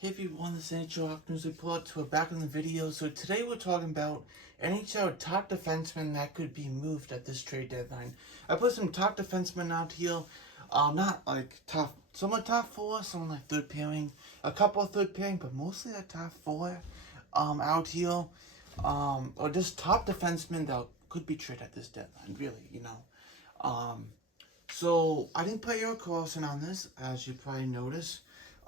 Hey everyone, this is NHL News Report. We're back in the video. So today we're talking about NHL top defensemen that could be moved at this trade deadline. I put some top defensemen out here. Not like top, some are top four, some like third pairing, a couple of third pairing, but mostly the top four out here. Or just top defensemen that could be traded at this deadline, really. So I didn't put Eric Carlson on this, as you probably noticed.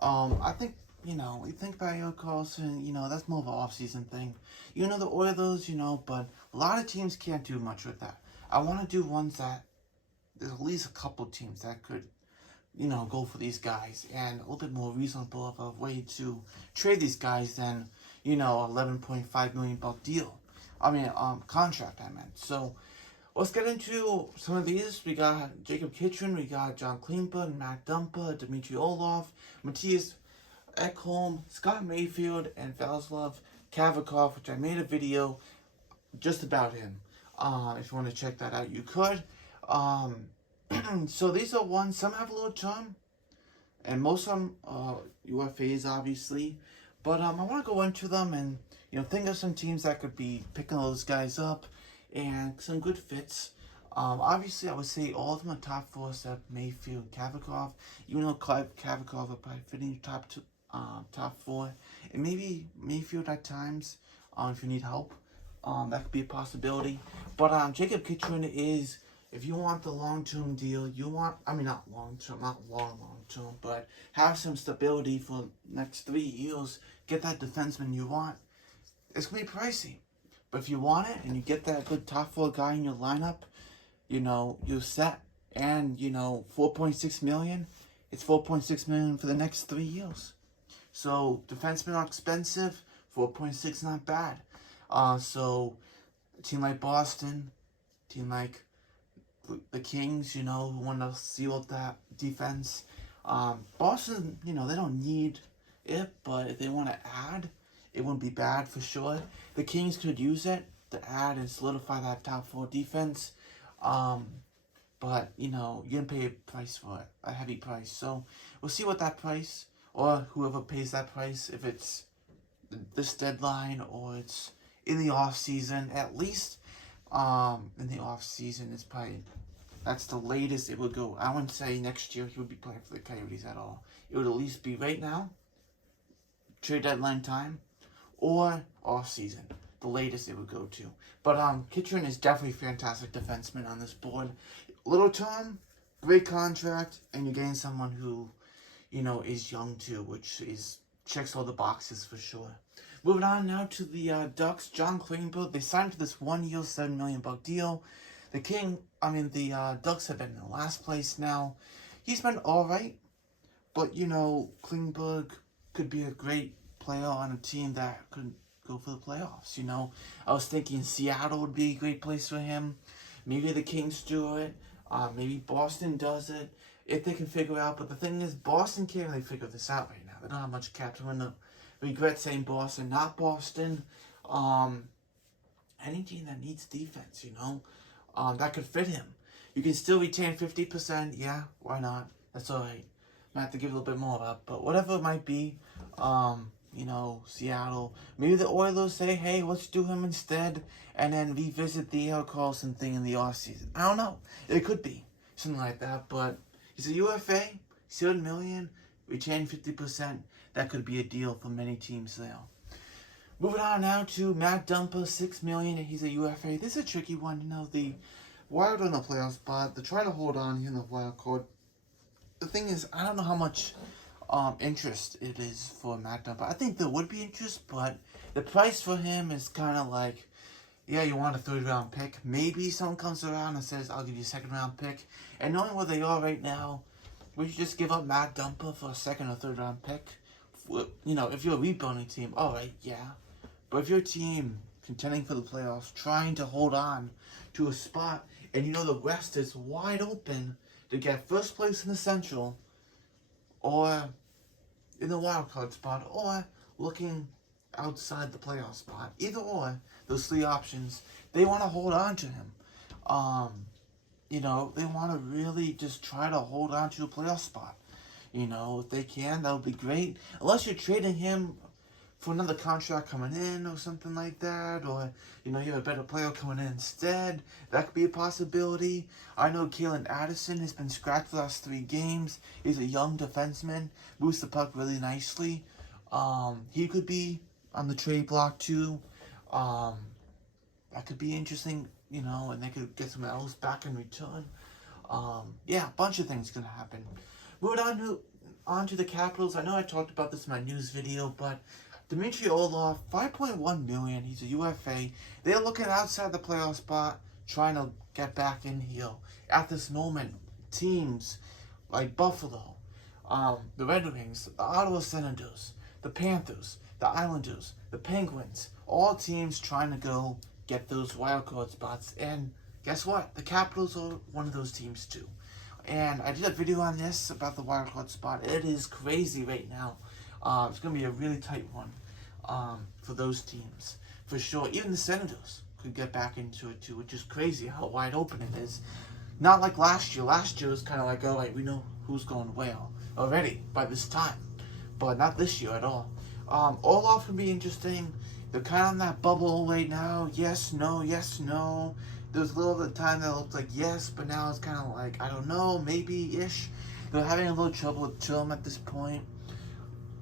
I think, you think about Eric Carlson, that's more of an off-season thing. The Oilers, but a lot of teams can't do much with that. I want to do ones that there's at least a couple teams that could, go for these guys, and a little bit more reasonable of a way to trade these guys than, $11.5 million deal. Contract, I meant. So, let's get into some of these. We got Jacob Kitchen, we got John Klingberg, Matt Dumpa, Dmitry Orlov, Matthias Ekholm, Scott Mayfield, and Václav Kavakov, which I made a video just about him. If you want to check that out, you could. So these are ones, some have a little charm, and most of them UFAs, obviously. But I want to go into them and, think of some teams that could be picking those guys up and some good fits. Obviously, I would say all of them are top four except Mayfield, Kavakov. Even though Kavakov will probably fit in your top four, and maybe Mayfield at times. If you need help, that could be a possibility. But Jacob Kitchen is, if you want the long-term deal, not long-term, but have some stability for next 3 years. Get that defenseman you want. It's gonna be pricey. But if you want it and you get that good top four guy in your lineup, you're set. And, $4.6 million, it's $4.6 million for the next 3 years. So defensemen are expensive, 4.6 not bad. So a team like Boston, team like the Kings, who want to seal that defense. Boston, they don't need it, but if they want to add, it wouldn't be bad for sure. The Kings could use it to add and solidify that top four defense. But, you're going to pay a price for it, a heavy price. So we'll see what that price, or whoever pays that price, if it's this deadline or it's in the off season. At least in the off season, it's probably, that's the latest it would go. I wouldn't say next year he would be playing for the Coyotes at all. It would at least be right now, trade deadline time, or off season, the latest it would go to. But Kitchen is definitely a fantastic defenseman on this board. Little term, great contract, and you're getting someone who, is young too, which is checks all the boxes for sure. Moving on now to the Ducks, John Klingberg. They signed to this 1 year, $7 million deal. The Ducks have been in last place now. He's been all right, but Klingberg could be a great player on a team that could go for the playoffs. I was thinking Seattle would be a great place for him. Maybe the Kings do it. Maybe Boston does it if they can figure it out. But the thing is, Boston can't really figure this out right now. They don't have much cap to win. Regret saying Boston, not Boston. Any team that needs defense, that could fit him. You can still retain 50%. Yeah, why not? That's all right. Might have to give a little bit more up, but whatever it might be, Seattle. Maybe the Oilers say, hey, let's do him instead, and then revisit the Eric Carlson thing in the offseason. I don't know. It could be something like that, but he's a UFA, $7 million, retain 50%. That could be a deal for many teams there. Moving on now to Matt Dumpa, $6 million, and he's a UFA. This is a tricky one. The Wild in the playoff spot. They're trying to hold on here in the wild card. The thing is, I don't know how much interest it is for Matt Dumpa. I think there would be interest, but the price for him is kind of like, yeah, you want a third-round pick. Maybe someone comes around and says, I'll give you a second-round pick. And knowing where they are right now, would you just give up Matt Dumpa for a second or third-round pick? If you're a rebuilding team, all right, yeah. But if you're a team contending for the playoffs, trying to hold on to a spot, and the West is wide open to get first place in the Central, or in the wild card spot, or looking outside the playoff spot. Either or, those three options, they want to hold on to him. They want to really just try to hold on to a playoff spot. You know, if they can, that would be great. Unless you're trading him for another contract coming in or something like that, or you have a better player coming in instead. That could be a possibility. I know Kalen Addison has been scratched for the last 3 games. He's a young defenseman, moves the puck really nicely. He could be on the trade block too. That could be interesting, and they could get someone else back in return. Yeah, a bunch of things gonna happen. Moving on to the Capitals. I know I talked about this in my news video, but Dmitry Orlov, $5.1 million. He's a UFA. They're looking outside the playoff spot, trying to get back in here. At this moment, teams like Buffalo, the Red Wings, the Ottawa Senators, the Panthers, the Islanders, the Penguins, all teams trying to go get those wildcard spots. And guess what? The Capitals are one of those teams too. And I did a video on this about the wildcard spot. It is crazy right now. It's going to be a really tight one for those teams, for sure. Even the Senators could get back into it too, which is crazy how wide open it is. Not like last year. Last year was kind of like, all right, we know who's going where already by this time. But not this year at all. Orlov can be interesting. They're kind of on that bubble right now. Yes, no, yes, no. There was a little bit of time that looked like yes, but now it's kind of like, I don't know, maybe-ish. They're having a little trouble with Chum at this point.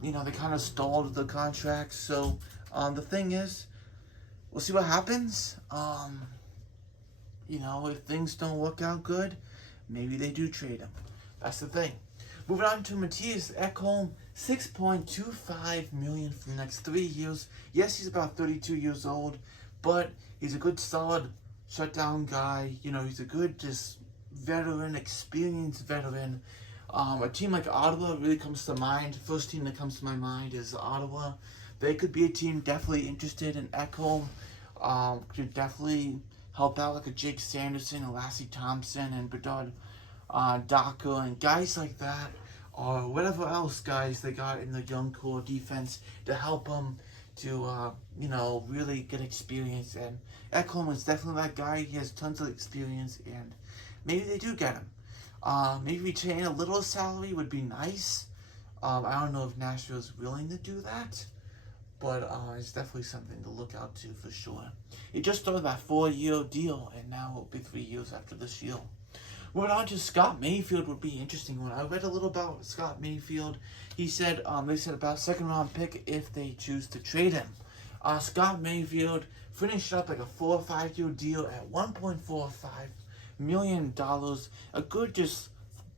They kind of stalled with the contract. So, the thing is, we'll see what happens. If things don't work out good, maybe they do trade him. That's the thing. Moving on to Matthias Ekholm, $6.25 million for the next 3 years. Yes, he's about 32 years old, but he's a good, solid shutdown guy. He's a good, just veteran, experienced veteran. A team like Ottawa really comes to mind. First team that comes to my mind is Ottawa. They could be a team definitely interested in Ekholm. Could definitely help out like a Jake Sanderson, a Lassie Thompson, and Bedard Docker, and guys like that, or whatever else guys they got in the young core defense to help them to, really get experience. And Ekholm is definitely that guy. He has tons of experience, and maybe they do get him. Maybe retain a little salary would be nice. I don't know if Nashville's willing to do that, but it's definitely something to look out to for sure. He just started that 4-year deal, and now it'll be 3 years after this year. Moving on to Scott Mayfield would be an interesting one. I read a little about Scott Mayfield. He said, they said about 2nd round pick if they choose to trade him. Scott Mayfield finished up like a 4 or 5 year deal at $1.45 million. A good, just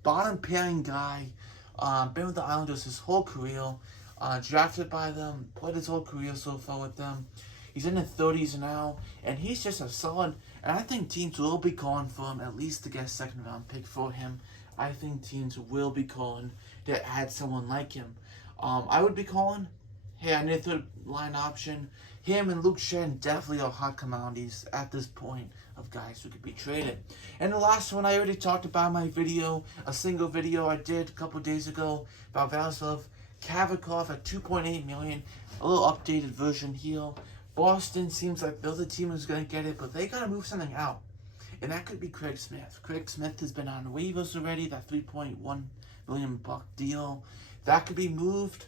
bottom pairing guy. Been with the Islanders his whole career. Drafted by them, played his whole career so far with them. He's in his 30s now, and he's just a solid. And I think teams will be calling for him at least to get a 2nd round pick for him. I think teams will be calling to add someone like him. I would be calling, hey, I need a 3rd line option. Him and Luke Shen definitely are hot commodities at this point of guys who could be traded. And the last one I already talked about in my video, a single video I did a couple days ago about Vladislav Kavakov at $2.8 million. A little updated version here. Boston seems like the other team is going to get it, but they got to move something out. And that could be Craig Smith. Craig Smith has been on waivers already, that $3.1 million deal. That could be moved.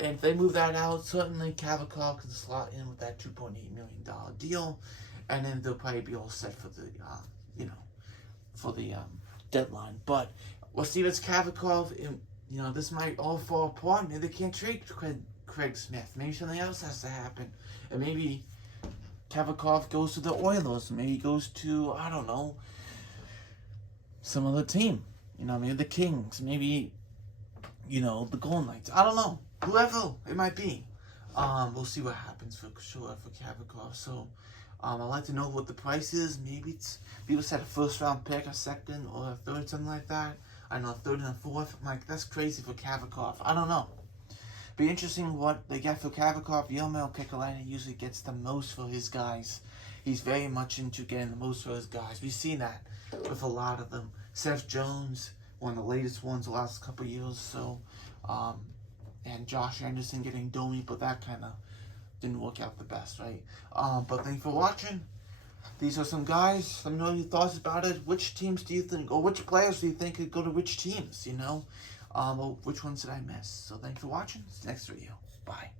And if they move that out, certainly Kavakov can slot in with that $2.8 million deal. And then they'll probably be all set for the, deadline. But we'll see if it's Kavakov. This might all fall apart. Maybe they can't trade Craig Smith. Maybe something else has to happen. And maybe Kavakov goes to the Oilers. Maybe he goes to, I don't know, some other team. Maybe the Kings. Maybe, the Golden Knights. I don't know. Whoever it might be. We'll see what happens for sure for Kavakov. So, I'd like to know what the price is. Maybe it's, people said a 1st round pick, a 2nd, or a 3rd, something like that. I know, a 3rd and a 4th. I'm like, that's crazy for Kavakov. I don't know. Be interesting what they get for Kavakov. Yelmer Kekalani usually gets the most for his guys. He's very much into getting the most for his guys. We've seen that with a lot of them. Seth Jones, one of the latest ones the last couple of years. So, and Josh Anderson getting Domi, but that kind of didn't work out the best, right? But thanks for watching. These are some guys. Let me know your thoughts about it. Which teams do you think, or which players do you think could go to which teams, Which ones did I miss? So thanks for watching. See you next video. Bye.